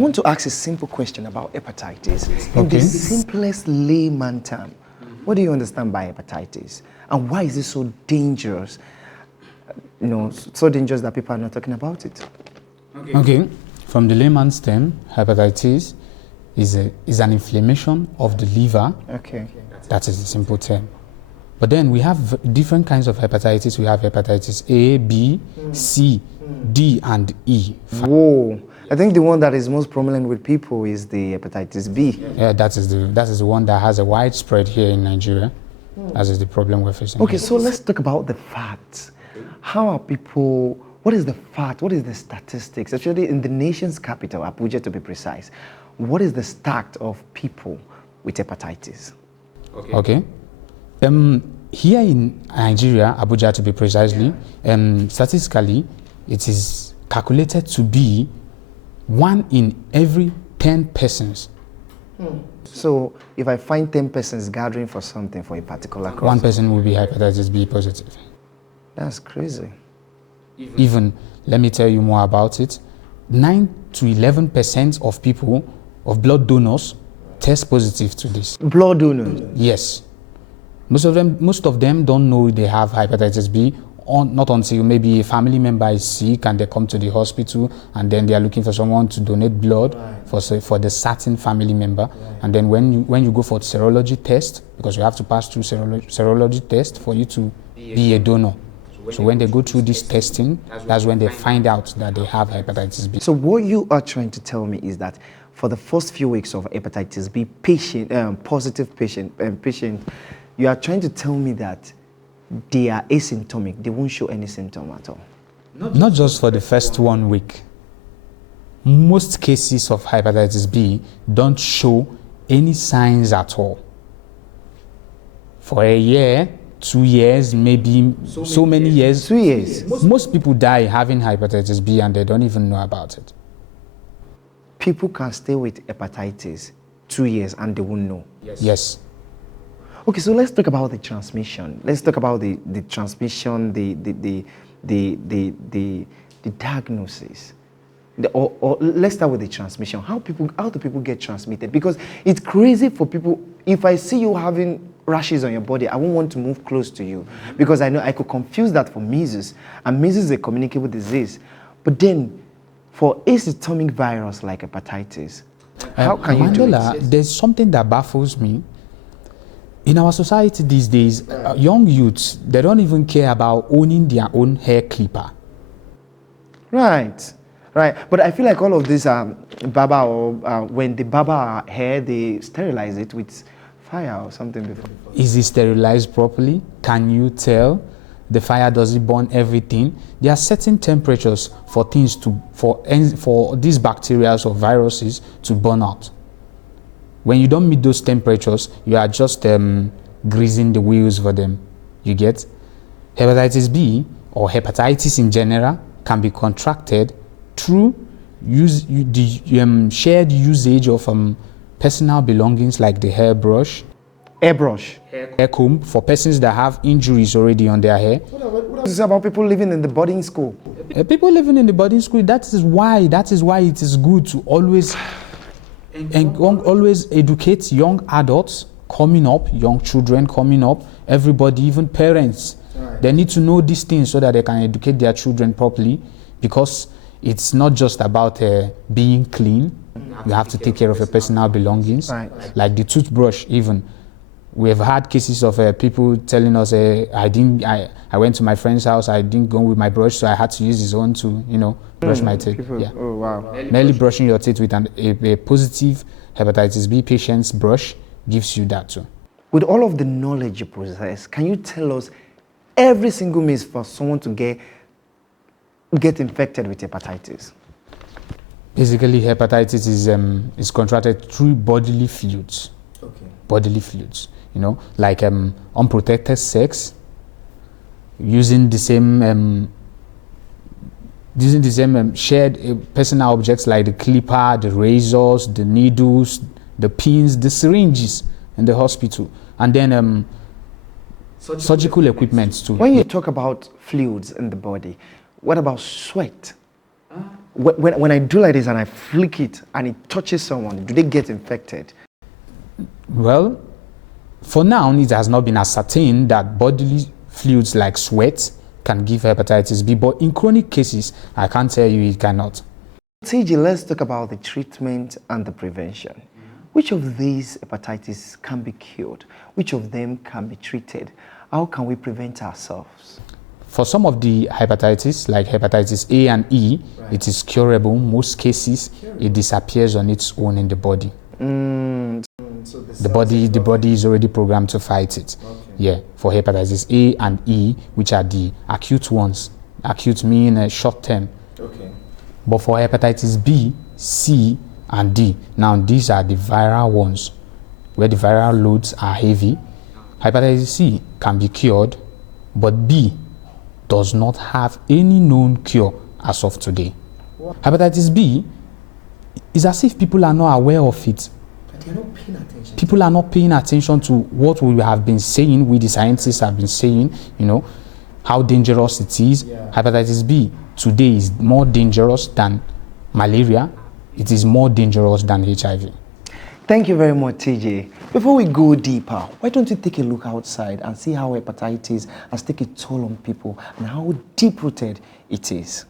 I want to ask a simple question about hepatitis. In the simplest layman term, what do you understand by hepatitis? And why is it so dangerous? You know, so dangerous that people are not talking about it. Okay. From the layman's term, hepatitis is an inflammation of the liver. Okay. That is the simple term. But then we have different kinds of hepatitis. We have hepatitis A, B, C, D, and E. Whoa. I think the one that is most prominent with people is the hepatitis B. Yeah, that is the one that has a widespread here in Nigeria. That is the problem we're facing. Okay, so let's talk about the facts. How are people, what is the fact, what is the statistics, actually in the nation's capital, Abuja to be precise, what is the stat of people with hepatitis? Okay. Here in Nigeria, Abuja to be precisely, statistically, it is calculated to be 1 in every 10 persons. So if I find 10 persons gathering for something for a particular cause, 1 person will be hepatitis B positive. That's crazy. Even, let me tell you more about it, 9 to 11% of people, of blood donors, test positive to this. Blood donors? Yes. Most of them don't know they have hepatitis B, not until maybe a family member is sick and they come to the hospital and then they are looking for someone to donate blood for the certain family member. And then when you go for serology test, because you have to pass through serology test for you to be a donor. So when they go through this testing, that's when they find out that they have hepatitis B. So what you are trying to tell me is that for the first few weeks of hepatitis B positive patient, you are trying to tell me that they are asymptomatic, they won't show any symptom at all? Not just for the first 1 week. Most cases of hepatitis B don't show any signs at all. For a year, 2 years, maybe so many years. 2 years. Most people die having hepatitis B and they don't even know about it. People can stay with hepatitis 2 years and they won't know? Yes. Okay, so let's talk about the transmission. Let's talk about the transmission, the diagnosis. Or let's start with the transmission. How do people get transmitted? Because it's crazy for people. If I see you having rashes on your body, I won't want to move close to you because I know I could confuse that for measles, and measles is a communicable disease. But then, for asymptomatic virus like hepatitis, how can you do it? There's something that baffles me. In our society these days, young youths, they don't even care about owning their own hair clipper. Right. But I feel like all of this barber, or when they barber our hair, they sterilize it with fire or something before. Is it sterilized properly? Can you tell? The fire doesn't burn everything. There are certain temperatures for things for these bacteria or viruses to burn out. When you don't meet those temperatures, you are just greasing the wheels for them. You get? Hepatitis B, or hepatitis in general, can be contracted through the shared usage of personal belongings like the hairbrush, hair comb, for persons that have injuries already on their hair. What is this about people living in the boarding school? People living in the boarding school, that is why it is good to always educate young adults coming up, young children coming up, everybody, even parents. They need to know these things so that they can educate their children properly, because it's not just about being clean. You have to take care of your personal belongings, like the toothbrush even. We have had cases of people telling us, I went to my friend's house, I didn't go with my brush, so I had to use his own to, brush my teeth. Oh, wow. Merely brushing your teeth with a positive hepatitis B patient's brush gives you that too. With all of the knowledge you possess, can you tell us every single means for someone to get infected with hepatitis? Basically, hepatitis is contracted through bodily fluids. Okay. Bodily fluids. Like unprotected sex, using the same shared personal objects like the clipper, the razors, the needles, the pins, the syringes in the hospital, and then surgical equipment too. When you talk about fluids in the body, what about sweat? when I do like this and I flick it and it touches someone, do they get infected? Well, for now, it has not been ascertained that bodily fluids like sweat can give hepatitis B, but in chronic cases, I can't tell you it cannot. TJ, let's talk about the treatment and the prevention. Which of these hepatitis can be cured? Which of them can be treated? How can we prevent ourselves? For some of the hepatitis, like hepatitis A and E, it is curable. Most cases, it disappears on its own in the body. So The body is already programmed to fight it. Okay. Yeah, for hepatitis A and E, which are the acute ones. Acute mean short term. Okay. But for hepatitis B, C, and D, now these are the viral ones, where the viral loads are heavy. Hepatitis C can be cured, but B does not have any known cure as of today. Hepatitis B is as if people are not aware of it. They're not paying attention. People are not paying attention to what we have been saying, we the scientists have been saying, how dangerous it is. Yeah. Hepatitis B today is more dangerous than malaria. It is more dangerous than HIV. Thank you very much, TJ. Before we go deeper, why don't you take a look outside and see how hepatitis has taken a toll on people and how deep-rooted it is?